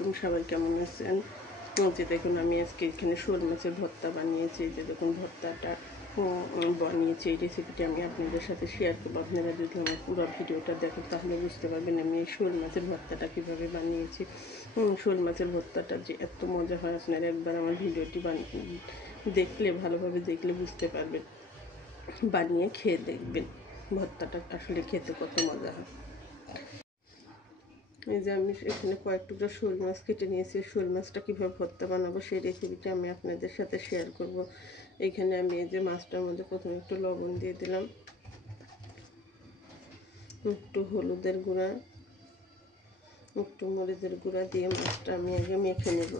আলাইকুম, সবাই কেমন আছেন? যে দেখুন আমি আজকে এখানে শোল মাছের ভর্তা বানিয়েছি। যে দেখুন ভর্তাটা বানিয়েছি, এই রেসিপিটি আমি আপনাদের সাথে শেয়ার করবো। আপনারা যদি আমার পুরো ভিডিওটা দেখেন তাহলে বুঝতে পারবেন আমি এই শোল মাছের ভর্তাটা কীভাবে বানিয়েছি। শোল মাছের ভর্তাটা যে এত মজা হয়, আপনারা একবার আমার ভিডিওটি দেখলে, ভালোভাবে দেখলে বুঝতে পারবেন। বানিয়ে খেয়ে দেখবেন ভর্তাটা আসলে খেতে কত মজা হয়। এই যে আমি এখানে কয়েক টুকরো শোল মাছ কেটে নিয়েছি। শোল মাছটা কীভাবে ভর্তা বানাবো সেই রেসিপিটা আমি আপনাদের সাথে শেয়ার করব। এইখানে আমি এই যে মাছটার মধ্যে প্রথমে একটু লবণ দিয়ে দিলাম, একটু হলুদের গুঁড়া, একটু মরিচের গুঁড়া দিয়ে মাছটা আমি আগে মেখে নেব।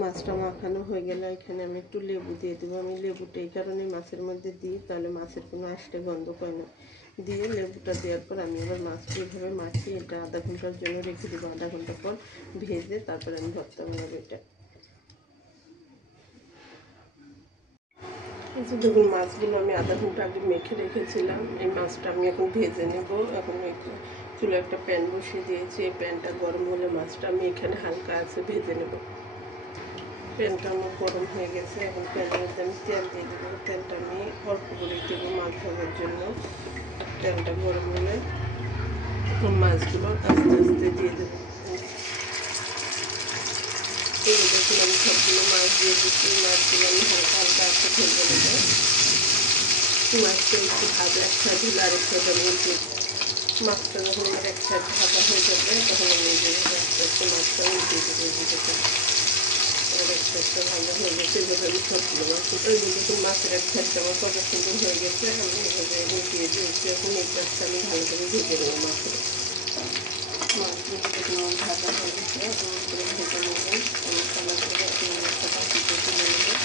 মাছটা মাখানো হয়ে গেলে এখানে আমি একটু লেবু দিয়ে দেবো। আমি লেবুটা এই কারণে মাছের মধ্যে দিই, তাহলে মাছের কোনো আষ্টে গন্ধ পায় না। দিয়ে লেবুটা দেওয়ার পর আমি আবার মাছটা এইভাবে মাখিয়ে এটা আধা ঘন্টার জন্য রেখে দেবো। আধা ঘন্টা পর ভেজে তারপরে আমি ভর্তা বানাবো এটা। এই যে দেখুন মাছগুলো আমি আধা ঘন্টা আগে মেখে রেখেছিলাম। এই মাছটা আমি এখন ভেজে নেব। এখন চুলে একটা প্যান বসিয়ে দিয়েছি। এই প্যানটা গরম হলে মাছটা আমি এখানে হালকা আছে ভেজে নেব। প্যানটা আমার গরম হয়ে গেছে। এখন প্যানের মধ্যে আমি তেল দিয়ে দেবো। তেলটা আমি অল্প করে দেবো মাছ ভাজার জন্য। তেলটা গরম হলে মাছগুলো আস্তে আস্তে দিয়ে দেবো। এই দেখুন আমি সবগুলো মাছ দিয়ে দিচ্ছি। মাছগুলো আমি হালকা হালকা একটু ভেজে নেবো। মাছটা একটু ভাজা, এক সাইড হলে আরেক সাইড আমি উল্টে মাছটা যখন আমার এক সাইড ভাজা হয়ে যাবে তখন আমি এই যে আস্তে আস্তে মাছটা উল্টে দেবো। আর এক সাইডটা ভাজা হয়ে গেছে। এভাবে আমি সবগুলো মাছ ওই দেখুন মাছের এক সাইডটা আমার কত সুন্দর হয়ে গেছে। আমি এভাবে উল্টিয়ে দিয়েছি। এখন এই পাশটা আমি ভালো করে ভেজে নেবো। মাছগুলো দেখুন আমার ভাজা হয়ে গেছে। এখন করে ভেজে নেবেন। আমি কালার করে আপনি একটা পাখিতে তুলে নেবেন।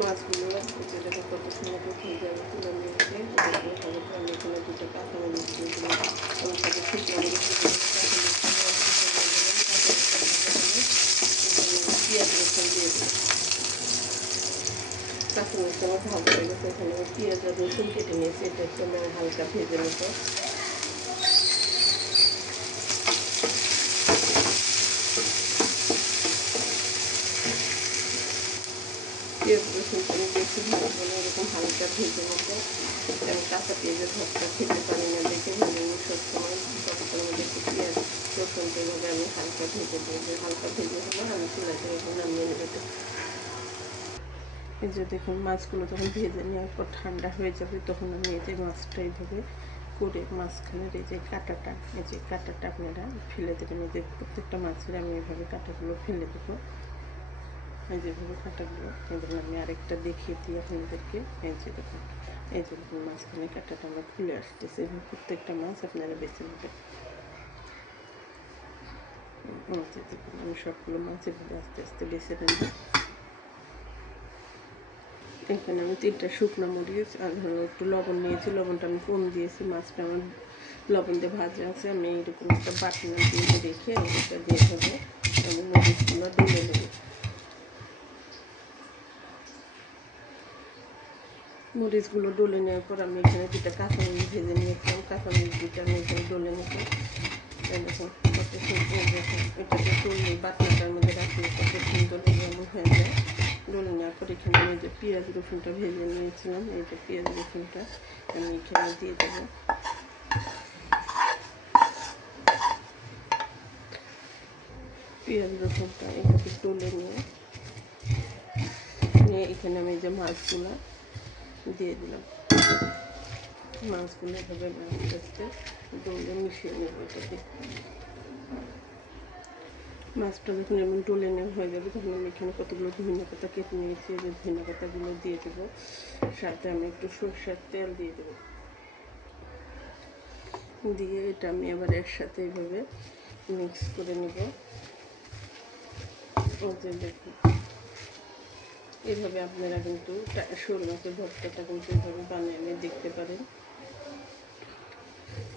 মাছগুলো যে দেখো কত সুন্দর হয়ে যাবে তুলে নিয়েছে। তাহলে আমি এখানে দুটো কাঁচামরিচ দিয়ে দিলাম। আমার সাথে শুকনো মরিচ পেঁয়াজ রসুন দিয়ে দিলাম। কাঁচামরিচ আমার ভালো হয়ে গেছে। এখানে আমি পেঁয়াজ আর রসুন কেটে নিয়েছি। এটা একটু আমি হালকা ভেজে নেব। পেঁয়াজ রসুনটা আমি বেশি ভাজবো না, এরকম হালকা ভেজে নেবো। আমি কাঁচা পেঁয়াজের ভর্তা খেতে পারি না দেখে আমি সবসময় ভর্তার মধ্যে একটু পেঁয়াজ রসুন এভাবে আমি হালকা ভেজে দিই। হালকা ভেজে হলে আমি চুলাতে এখন নামিয়ে নেব। এই যে দেখুন মাছগুলো যখন ভেজে নেওয়ার পর ঠান্ডা হয়ে যাবে তখন আমি এই যে মাছটা এইভাবে করে মাঝখানের এই যে কাঁটাটা আপনারা ফেলে দেবেন। এই যে প্রত্যেকটা মাছের আমি এইভাবে কাঁটাগুলো ফেলে দেবো। এই যেভাবে কাঁটাগুলো এবার আমি আরেকটা দেখিয়ে দিই আপনাদেরকে। এই যে দেখুন, এই যে দেখুন মাঝখানে কাঁটাটা আমরা খুলে আসতেছে। এবং প্রত্যেকটা মাছ আপনারা বেছে নেবেন। দেখুন আমি সবগুলো মাছ এভাবে আস্তে আস্তে বেছে নেব। এখানে আমি 3টা শুকনো মরিচ আর একটু লবণ নিয়েছি। লবণটা আমি কম দিয়েছি। মাছটা আমার লবণ দিয়ে ভাজা আছে। আমি এরকম একটা বাটনা দিয়ে রেখে এটা দিয়ে হবে আমি মরিচগুলো ডলে নেব। মরিচগুলো ডলে নেওয়ার পর আমি এখানে 2টা কাঁচামরিচ ভেজে নিয়েছিলাম। কাঁচামরিচ দুটো আমি এখানে ডলে নেব। দেখুন কত সুন্দর দেখুন এটাকে ডলে বাটনাটার মধ্যে রাখলে কত সুন্দর এমন হয়ে যায়। ডলে নেওয়ার পর এখানে আমি যে পেঁয়াজ রসুনটা ভেজে নিয়েছিলাম, এই যে পেঁয়াজ রসুনটা আমি এখানে দিয়ে দেবো। পেঁয়াজ রসুনটা এভাবে ডলে নিয়ে এখানে আমি যে মাছগুলো দিয়ে দিলাম। মাছগুলো এভাবে আস্তে আস্তে ডলে মিশিয়ে নেব। এটাকে মাছটা যখন এমন ডলে নেওয়া হয়ে যাবে তখন আমি এখানে কতগুলো ধনিয়া পাতা কেটে নিয়েছি। যে ধনিয়া পাতাগুলো দিয়ে দেবো। সাথে আমি একটু সরষের তেল দিয়ে দেবো। দিয়ে এটা আমি আবার একসাথে এইভাবে মিক্স করে নেব। দেখুন এইভাবে আপনারা কিন্তু শোল মাছের ভর্তাটা কিন্তু এইভাবে বানিয়ে দেখতে পারেন।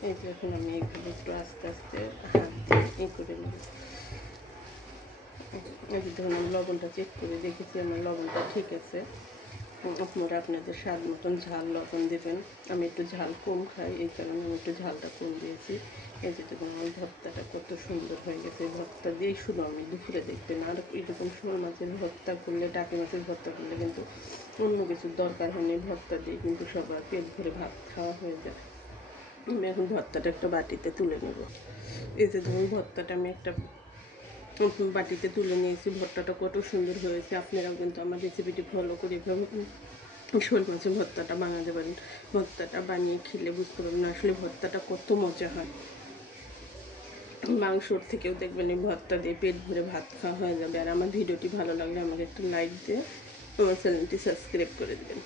এই যে এখন আমি এইভাবে একটু আস্তে আস্তে হাত দিয়ে করে নেব। এই যে ধরুন আমি লবণটা চেক করে দেখেছি আমার লবণটা ঠিক আছে। আপনারা আপনাদের স্বাদ মতন ঝাল লবণ দেবেন। আমি একটু ঝাল কম খাই, এই কারণে আমি একটু ঝালটা কম দিয়েছি। এই যে দেখুন আমার ভর্তাটা কত সুন্দর হয়ে গেছে। ভর্তা দিয়েই শুধু আমি দুপুরে দেখবেন। আর এরকম শোল মাছের ভর্তা করলে, টাকি মাছের ভর্তা করলে কিন্তু অন্য কিছুর দরকার হয়নি, ভর্তা দিয়ে কিন্তু সবার পেট ভরে ভাত খাওয়া হয়ে যায়। আমি এখন ভর্তাটা একটা বাটিতে তুলে নেব। এই যে ধরুন ভর্তাটা আমি একটা বাটিতে তুলে নিয়েছি। ভর্তাটা কত সুন্দর হয়েছে। আপনারাও কিন্তু আমার রেসিপিটি ফলো করে এভাবে শোল মাছের ভর্তাটা বানাতে পারেন। ভর্তাটা বানিয়ে খেলে বুঝতে পারবেন আসলে ভর্তাটা কত মজা হয়। মাংসর থেকেও দেখবেন এই ভর্তা দিয়ে পেট ভরে ভাত খাওয়া হয়ে যাবে। আর আমার ভিডিওটি ভালো লাগলে আমাকে একটু লাইক দিয়ে আমার চ্যানেলটি সাবস্ক্রাইব করে দেবেন।